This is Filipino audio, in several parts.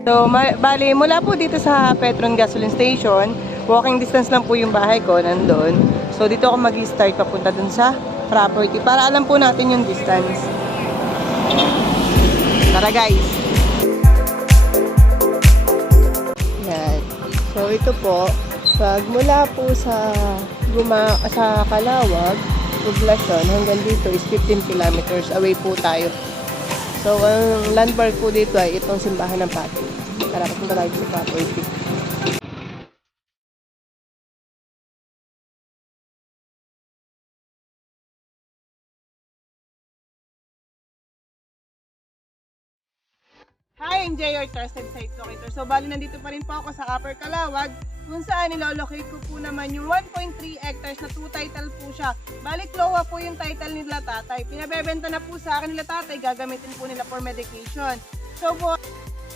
So, bali, mula po dito sa Petron Gasoline Station, walking distance lang po yung bahay ko, nandun. So, dito ako mag-start papunta dun sa property para alam po natin yung distance. Tara guys! Yan. So, ito po, pag mula po sa Calawag, Poblacion, hanggang dito is 15 kilometers away po tayo. So, ang landmark po dito ay itong simbahan ng Pati. Tara, papunta tayo sa property. Hi, I'm Jay, your trusted site locator. So, bali nandito pa rin po ako sa Upper Calawag, kung saan nilolocate ko po naman yung 1.3 hectares na 2 title po siya. Bali, Cloa po yung title nila tatay. Pinabebenta na po sa akin nila tatay, gagamitin po nila for medication. So,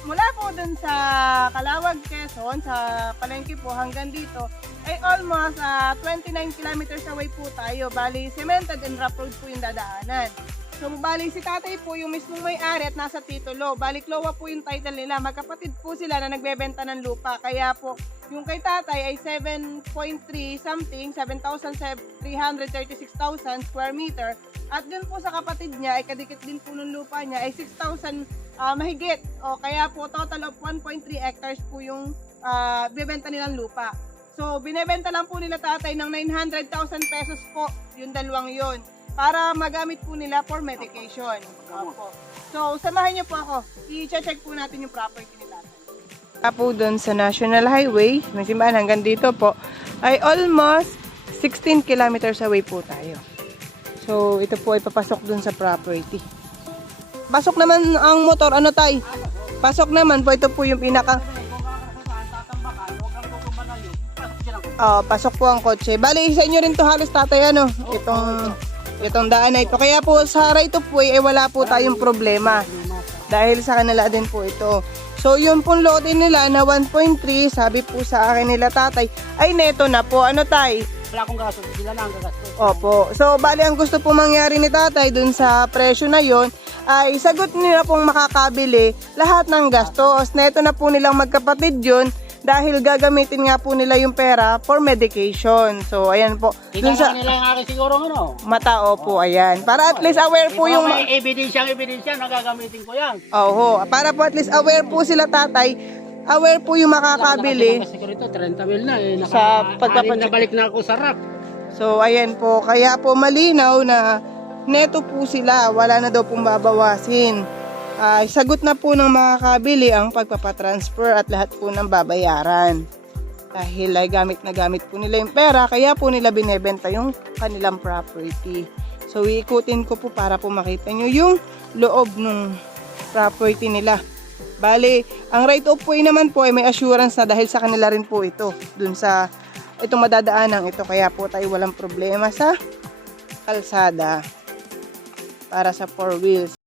mula po dun sa Calawag, Quezon, sa Palengke po hanggang dito, ay almost 29 kilometers away po tayo. Bali, cemented and rough road po yung dadaanan. So, bali si tatay po yung mismong may-ari at nasa titulo. Bali, Cloa po yung title nila. Magkapatid po sila na nagbebenta ng lupa. Kaya po, yung kay tatay ay 7.3 something, 7,336,000 square meter. At dun po sa kapatid niya, ay kadikit din po ng lupa niya, ay 6,000 mahigit. O, kaya po, total of 1.3 hectares po yung bibenta nilang lupa. So, binebenta lang po nila tatay ng 900,000 pesos po, yung dalawang yun, para magamit po nila for medication. Opo. So, samahan niyo po ako. I-check po natin yung property nila. Po doon sa National Highway, may simbahan hanggang dito po, ay almost 16 kilometers away po tayo. So, ito po ay papasok doon sa property. Pasok naman ang motor, ano tay? Pasok naman po, ito po yung pinaka... pasok po ang kotse. Bali, sa inyo rin to halos tatay, ano? Itong daan na ito. Kaya po sa right of way, wala po tayong problema. Dahil sa kanila din po ito. So, yung pong lote nila na 1.3, sabi po sa akin nila tatay, ay neto na po. Ano tay? Wala akong gasto, sila na ang gagastos. Opo. So, bali ang gusto po mangyari ni tatay dun sa presyo na yon ay sagot nila pong makakabili lahat ng gastos. Neto na po nilang magkapatid yun dahil gagamitin nga po nila yung pera for medication. So, ayan po. Tingnan sa nila yung akin siguro ano. Matao po, ayan. Para at least aware po yung... May ebidensya na gagamitin ko yan. Oo, para po at least aware po sila tatay, aware po yung makakabili. Kasi ko rito, 30 mil na eh. Sa pagpapacheck. Nabalik na ako sa rack. So, ayan po. Kaya po malinaw na neto po sila. Wala na daw pong babawasin. Sagot na po ng makakabili ang pagpapatransfer at lahat po ng babayaran. Dahil ay gamit na gamit po nila yung pera, kaya po nila binebenta yung kanilang property. So, iikutin ko po para po makita nyo yung loob ng property nila. Bali, ang right of way naman po ay may assurance na dahil sa kanila rin po ito. Dun sa itong madadaanang ito, kaya po tayo walang problema sa kalsada para sa 4 wheels.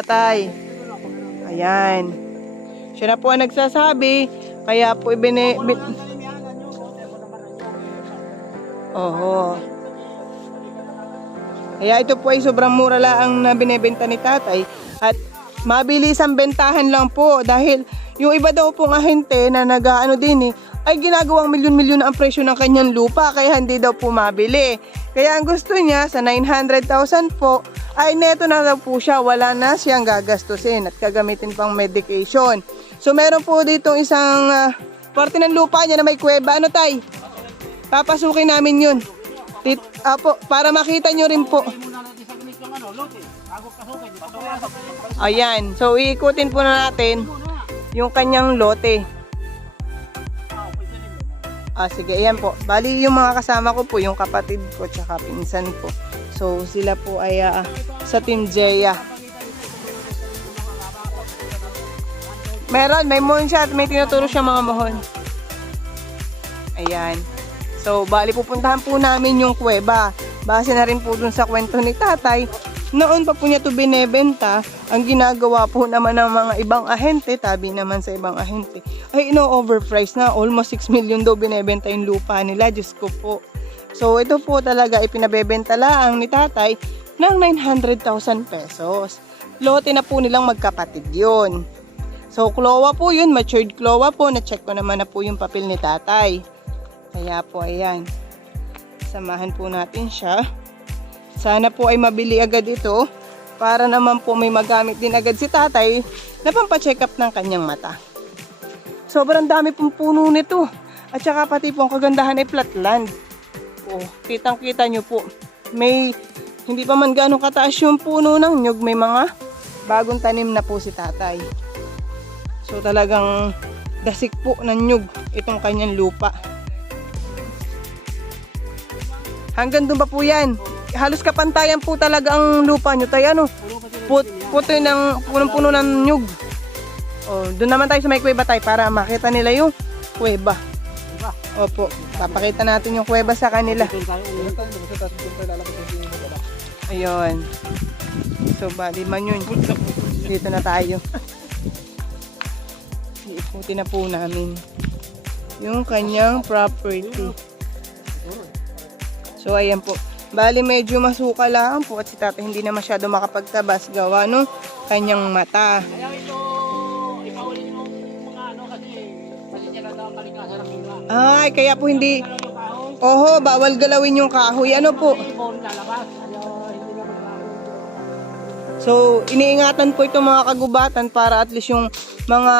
Tatay. Ayan. Siya na po ang nagsasabi. Kaya po Oho. Kaya ito po ay sobrang mura lang na binebenta ni tatay. At mabilis ang bentahan lang po. Dahil yung iba daw pong ahente na nag-ano din ay ginagawang milyon-milyon ang presyo ng kanyang lupa. Kaya hindi daw po mabili. Kaya ang gusto niya sa 900,000 po ay neto na daw po siya. Wala na siyang gagastusin at gagamitin pang medication. So meron po dito isang parte ng lupa niya na may kuweba. Ano tay? Papasukin namin yun. Apo, para makita nyo rin po. Ayan. So iikutin po na natin yung kanyang lote. Sige, ayan po. Bali yung mga kasama ko po, yung kapatid ko tsaka pinsan ko. So sila po ay sa Team Jeya. Meron, may moonshot, may tinuturo siya mga mohon. Ayan. So, bali pupuntahan po namin yung kuweba. Base na rin po dun sa kwento ni tatay. Noon pa po niya ito binebenta, ang ginagawa po naman ng mga ibang ahente, tabi naman sa ibang ahente, ay ino-overprice na. Almost 6 million daw binebenta yung lupa nila. Diyos ko po. So, ito po talaga ipinabebenta lang ni tatay ng 900,000 pesos. Lote na po nilang magkapatid yun. So, klowa po yun. Matured klowa po. Na-check ko naman na po yung papel ni tatay. Kaya po, ayan. Samahan po natin siya. Sana po ay mabili agad ito para naman po may magamit din agad si tatay na pampacheck up ng kanyang mata. Sobrang dami pong puno nito. At saka pati po ang kagandahan ay flatland. Oh, kitang-kita nyo po. May, hindi pa man gano'ng kataas yung puno ng nyug. May mga bagong tanim na po si tatay. So talagang dasik po ng nyug itong kanyang lupa. Hanggang doon pa po yan. Halos kapantayan po talaga ang lupa nyo tayo. Ano? Puto ng punong-puno ng nyug. Doon naman tayo sa may kuweba tayo para makita nila yung kuweba. Opo. Papakita natin yung kuweba sa kanila. Ayun. So, bali man yun. Dito na tayo. Iikuti na po namin yung kanyang property. So ayan po. Bali medyo masuka lang po at si tatay hindi na masyado makapagtabas gawa no kanyang mata. Kaya ito, ipawalin mo mga kasi niya na daw kalikasan ng mga. Ay, kaya po hindi. Oho, bawal galawin yung kahoy. Ano po? So, iniingatan po itong mga kagubatan para at least yung mga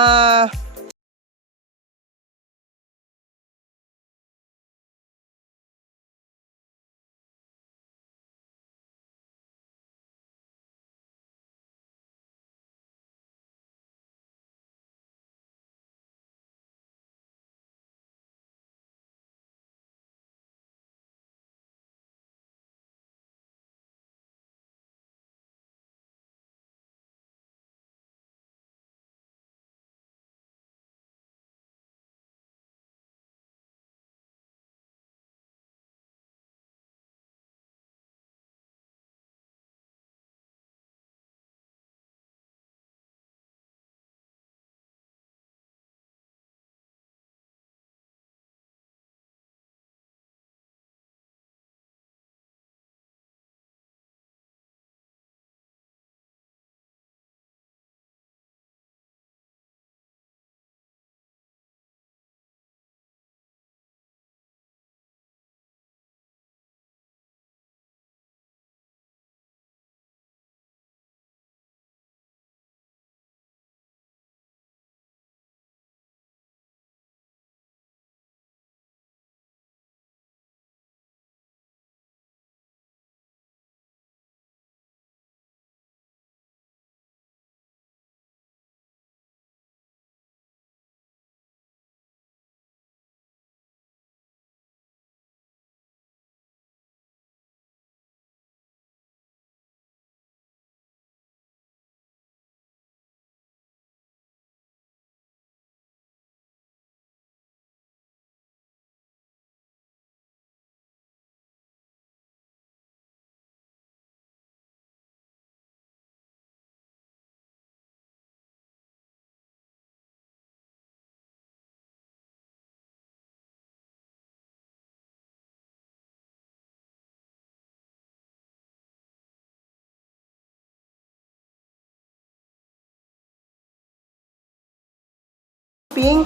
glamping.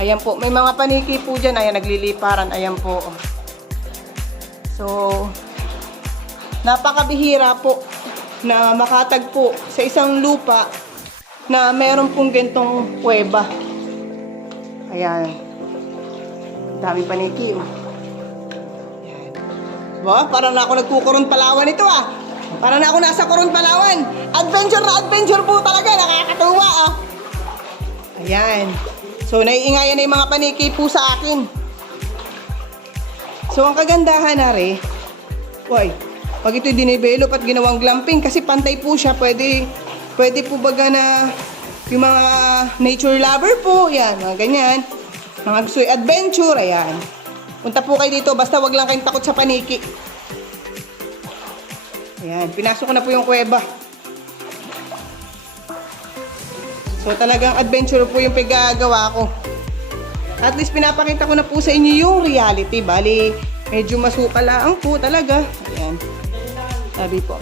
Ayan po, may mga paniki po dyan. Ayan, nagliliparan. Ayan po. So, napakabihira po na makatagpo sa isang lupa na meron pong gantong kuweba. Ayan. Daming paniki, oh. Ayan. Ba, parang na ako nagkukurong Palawan ito, ah. Parang na ako nasa Coron, Palawan. Adventure na adventure po talaga. Nakakatuwa, ah. Ayan. So, naiingayan na yung mga paniki po sa akin. So, ang kagandahan na rin, pag ito dinevelop at ginawang glamping, kasi pantay po siya, pwede po baga na yung mga nature lover po, yan, mga ganyan. Mga gusto yung adventure, ayan. Punta po kayo dito, basta wag lang kayong takot sa paniki. Ayan, pinasok ko na po yung kuweba. So talagang adventure po yung pagagawa ko. At least pinapakita ko na po sa inyo yung reality. Bali, medyo masukalaan po talaga. Ayan. Sabi po.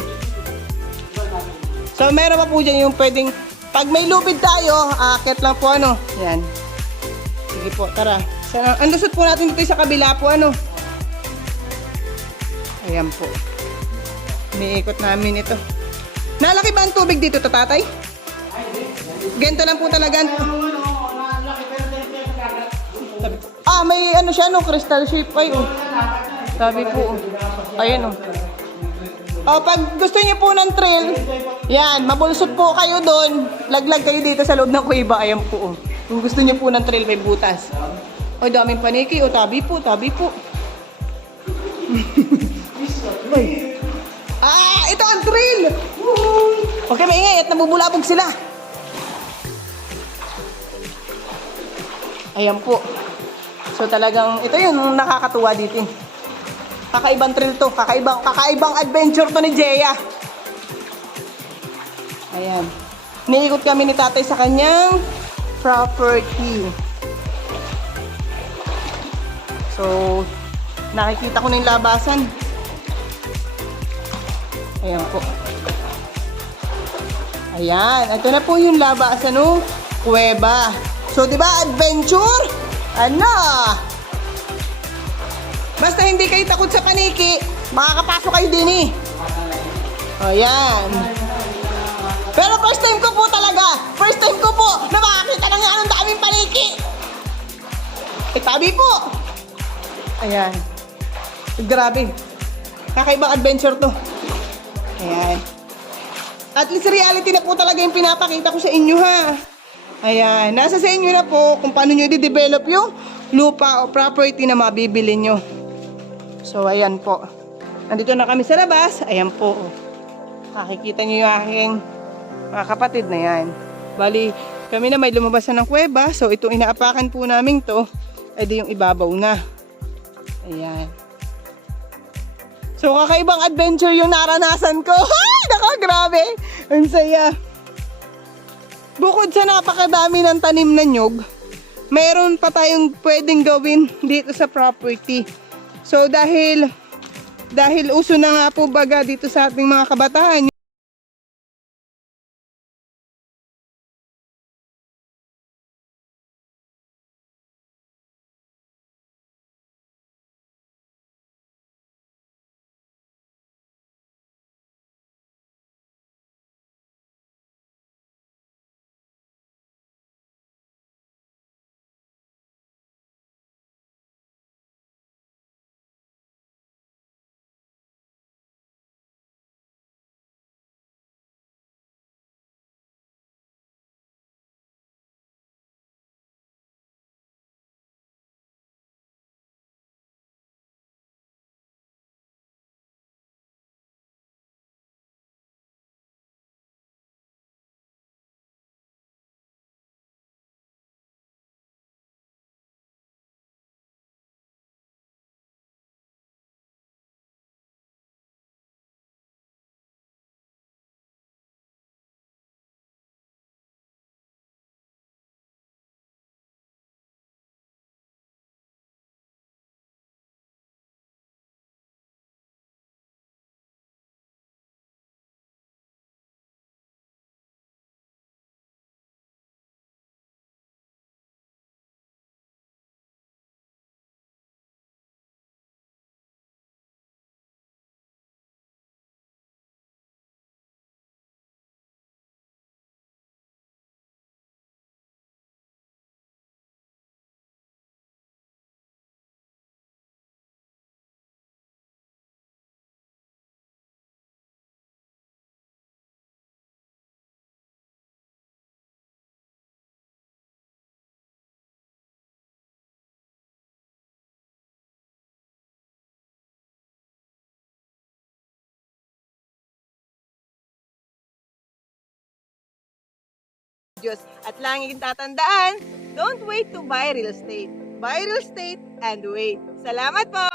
So meron pa po dyan yung pwedeng, pag may lubid tayo, aakyat lang po ano. Ayan. Sige po, tara. Andusot po natin dito sa kabila po ano. Ayan po. Iniikot namin ito. Nalaki ba ang tubig dito, tatay? Ganito lang po talaga. May ano siya, no? Crystal shape. Ay, oh. Sabi po, oh. Ayan, oh. Pag gusto niyo po ng trail, yan, mabulsot po kayo doon. Laglag kayo dito sa loob ng kuweba. Ayan po, oh. Kung gusto niyo po ng trail, may butas. Ay, daming paniki. Oh, tabi po, tabi po. Ito ang trail! Okay, maingay at nabubulabog sila. Ayan po. So talagang, ito yun nakakatuwa dito. Kakaibang trail to. Kakaibang adventure to ni Jeya. Ayan. Niikot kami ni tatay sa kanyang property. So, nakikita ko na yung labasan. Ayan po. Ayan. Ito na po yung labasan ng kuweba. So, di ba, adventure? Ano? Basta hindi kayo takot sa paniki, makakapasok kayo din eh. Ayan. Pero first time ko po talaga. First time ko po na makakita ng anong daming paniki. Tabi po. Ayan. Grabe. Kakaibang adventure to. Ayan. At least reality na po talaga yung pinapakita ko sa inyo, ha. Ayan. Nasa sa inyo na po kung paano nyo i-develop yung lupa o property na mabibili nyo. So, ayan po. Nandito na kami sa labas. Ayan po. Makikita nyo yung aking mga kapatid na yan. Bali, kami na may lumabas na ng kuweba. So, itong inaapakan po namin to, ay di yung ibabaw na. Ayan. So, kakaibang adventure yung naranasan ko. Ay, naka, grabe. Ang saya. Bukod sa napakadami ng tanim na nyug, mayroon pa tayong pwedeng gawin dito sa property. So, dahil uso na nga po baga dito sa ating mga kabataan, Diyos. At laging tatandaan, don't wait to buy real estate. Buy real estate and wait. Salamat po!